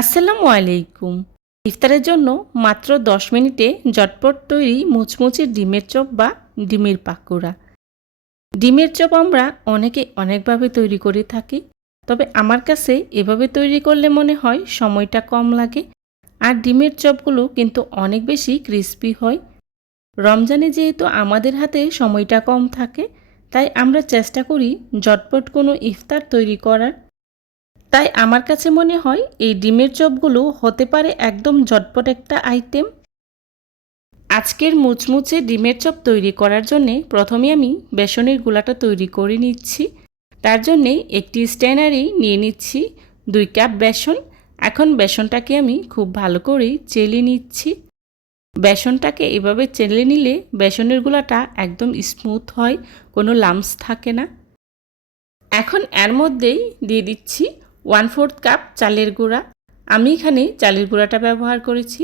আসসালামু আলাইকুম। ইফতারের জন্য মাত্র ১০ মিনিটে ঝটপট তৈরি মুচমুচে ডিমের চপ বা ডিমের পাকোড়া। ডিমের চপ আমরা অনেকে অনেকভাবে তৈরি করে থাকি, তবে আমার কাছে এভাবে তৈরি করলে মনে হয় সময়টা কম লাগে আর ডিমের চপগুলো কিন্তু অনেক বেশি ক্রিস্পি হয়। রমজানে যেহেতু আমাদের হাতে সময়টা কম থাকে, তাই আমরা চেষ্টা করি ঝটপট কোনো ইফতার তৈরি করার। তাই আমার কাছে মনে হয় এই ডিমের চপগুলো হতে পারে একদম ঝটপট একটা আইটেম। আজকের মুচমুচে ডিমের চপ তৈরি করার জন্যে প্রথমে আমি বেসনের গুলাটা তৈরি করে নিচ্ছি। তার জন্যে একটি স্ট্যানারে নিয়ে নিচ্ছি 2 কাপ বেসন। এখন বেসনটাকে আমি খুব ভালো করে চেলে নিচ্ছি। বেসনটাকে এভাবে চেলে নিলে বেসনের গুলাটা একদম স্মুথ হয়, কোনো লাম্পস থাকে না। এখন এর মধ্যেই দিয়ে দিচ্ছি 1/4 কাপ চালের গুঁড়া। আমি এখানে চালের গুঁড়াটা ব্যবহার করেছি,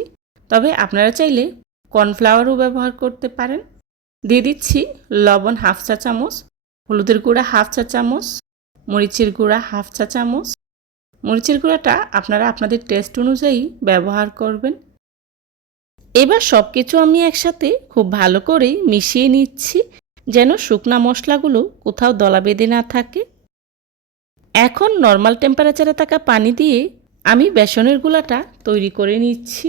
তবে আপনারা চাইলে কর্নফ্লাওয়ারও ব্যবহার করতে পারেন। দিয়ে দিচ্ছি লবণ 1/2 চা চামচ, হলুদের গুঁড়া 1/2 চা চামচ, মরিচের গুঁড়া 1/2 চা চামচ। মরিচের গুঁড়াটা আপনারা আপনাদের টেস্ট অনুযায়ী ব্যবহার করবেন। এবার সব কিছু আমি একসাথে খুব ভালো করে মিশিয়ে নিচ্ছি, যেন শুকনা মশলাগুলো কোথাও দলা বেঁধে না থাকে। এখন নর্মাল টেম্পারেচারে থাকা পানি দিয়ে আমি বেসনের গুলাটা তৈরি করে নিচ্ছি।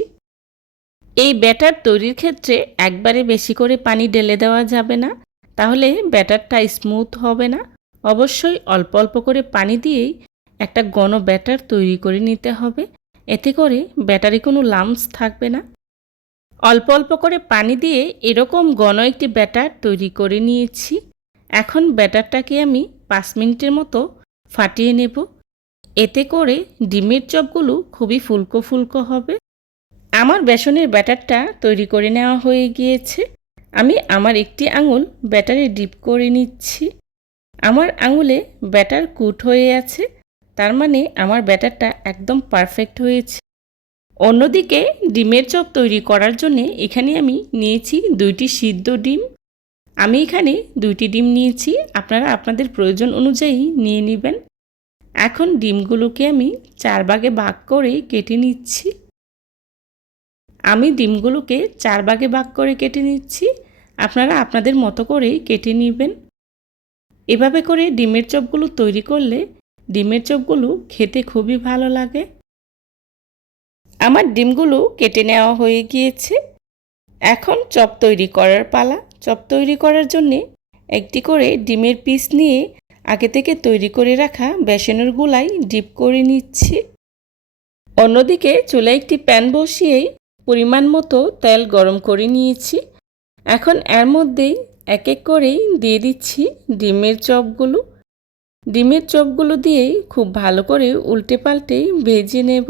এই ব্যাটার তৈরির ক্ষেত্রে একবারে বেশি করে পানি ঢেলে দেওয়া যাবে না, তাহলে ব্যাটারটা স্মুথ হবে না। অবশ্যই অল্প অল্প করে পানি দিয়েই একটা ঘন ব্যাটার তৈরি করে নিতে হবে, এতে করে ব্যাটারে কোনো লাম্পস থাকবে না। অল্প অল্প করে পানি দিয়ে এরকম ঘন একটি ব্যাটার তৈরি করে নিয়েছি। এখন ব্যাটারটাকে আমি 5 মিনিটের মতো ফাটিয়ে নেব, এতে করে ডিমের চপগুলো খুবই ফুলকো ফুলকো হবে। আমার বেসনের ব্যাটারটা তৈরি করে নেওয়া হয়ে গিয়েছে। আমি আমার একটি আঙুল ব্যাটারে ডিপ করে নিচ্ছি। আমার আঙুলে ব্যাটার কুট হয়ে আছে, তার মানে আমার ব্যাটারটা একদম পারফেক্ট হয়েছে। অন্যদিকে ডিমের চপ তৈরি করার জন্য এখানে আমি নিয়েছি 2টি সিদ্ধ ডিম। আমি এখানে 2টি ডিম নিয়েছি, আপনারা আপনাদের প্রয়োজন অনুযায়ী নিয়ে নেবেন। এখন ডিমগুলোকে আমি 4 ভাগে ভাগ করে কেটে নিচ্ছি। আমি ডিমগুলোকে 4 ভাগে ভাগ করে কেটে নিচ্ছি, আপনারা আপনাদের মতো করে কেটে নেবেন। এভাবে করে ডিমের চপগুলো তৈরি করলে ডিমের চপগুলো খেতে খুবই ভালো লাগে। আমার ডিমগুলো কেটে নেওয়া হয়ে গিয়েছে। এখন চপ তৈরি করার পালা। চপ তৈরি করার জন্যে একটি করে ডিমের পিস নিয়ে আগে থেকে তৈরি করে রাখা বেসনের গুলায় ডিপ করে নিচ্ছি। অন্যদিকে চুলায় একটি প্যান বসিয়েই পরিমাণ মতো তেল গরম করে নিয়েছি। এখন এর মধ্যেই এক এক করেই দিয়ে দিচ্ছি ডিমের চপগুলো। ডিমের চপগুলো দিয়েই খুব ভালো করে উল্টে পাল্টে ভেজে নেব।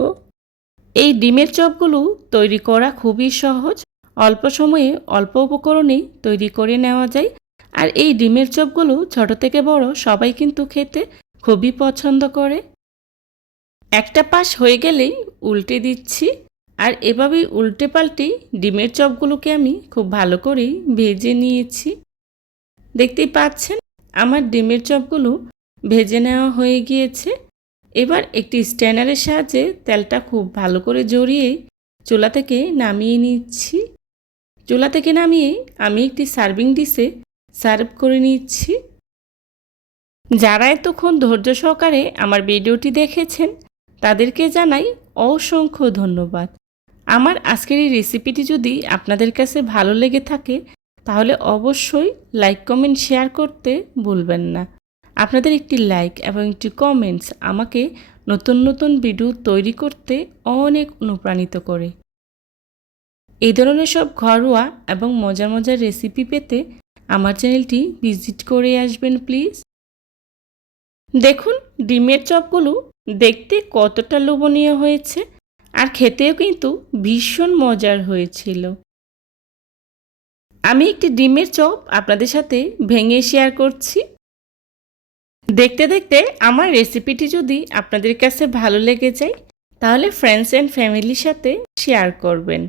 এই ডিমের চপগুলো তৈরি করা খুবই সহজ, অল্প সময়ে অল্প উপকরণে তৈরি করে নেওয়া যায়। আর এই ডিমের চপগুলো ছোট থেকে বড় সবাই কিন্তু খেতে খুবই পছন্দ করে। একটা পাশ হয়ে গেলেই উল্টে দিচ্ছি, আর এভাবেই উল্টে পাল্টে ডিমের চপগুলোকে আমি খুব ভালো করেই ভেজে নিয়েছি। দেখতেই পাচ্ছেন আমার ডিমের চপগুলো ভেজে নেওয়া হয়ে গিয়েছে। এবার একটি স্ট্যানারের সাহায্যে তেলটা খুব ভালো করে জড়িয়ে চুলা থেকে নামিয়ে নিচ্ছি। চুলা থেকে নামিয়ে আমি একটি সার্ভিং ডিশে সার্ভ করে নিচ্ছি। যারা এতক্ষণ ধৈর্য সহকারে আমার ভিডিওটি দেখেছেন তাদেরকে জানাই অসংখ্য ধন্যবাদ। আমার আজকের এই রেসিপিটি যদি আপনাদের কাছে ভালো লেগে থাকে তাহলে অবশ্যই লাইক কমেন্ট শেয়ার করতে ভুলবেন না। আপনাদের একটি লাইক এবং একটি কমেন্টস আমাকে নতুন নতুন ভিডিও তৈরি করতে অনেক অনুপ্রাণিত করে। এই ধরনের সব ঘরোয়া এবং মজার মজার রেসিপি পেতে আমার চ্যানেলটি ভিজিট করে আসবেন প্লিজ। দেখুন ডিমের চপগুলো দেখতে কতটা লোভনীয় হয়েছে, আর খেতেও কিন্তু ভীষণ মজার হয়েছিল। আমি একটি ডিমের চপ আপনাদের সাথে ভেঙে শেয়ার করছি। দেখতে দেখতে আমার রেসিপিটি যদি আপনাদের কাছে ভালো লেগে যায় তাহলে ফ্রেন্ডস অ্যান্ড ফ্যামিলির সাথে শেয়ার করবেন।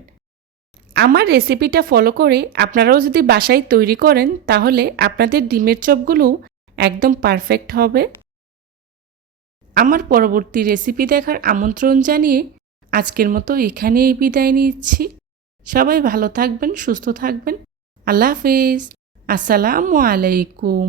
আমার রেসিপিটা ফলো করে আপনারাও যদি বাসায় তৈরি করেন তাহলে আপনাদের ডিমের চপগুলো একদম পারফেক্ট হবে। আমার পরবর্তী রেসিপি দেখার আমন্ত্রণ জানিয়ে আজকের মতো এখানেই বিদায় নিচ্ছি। সবাই ভালো থাকবেন, সুস্থ থাকবেন। আল্লাহ হাফেজ। আসসালামু আলাইকুম।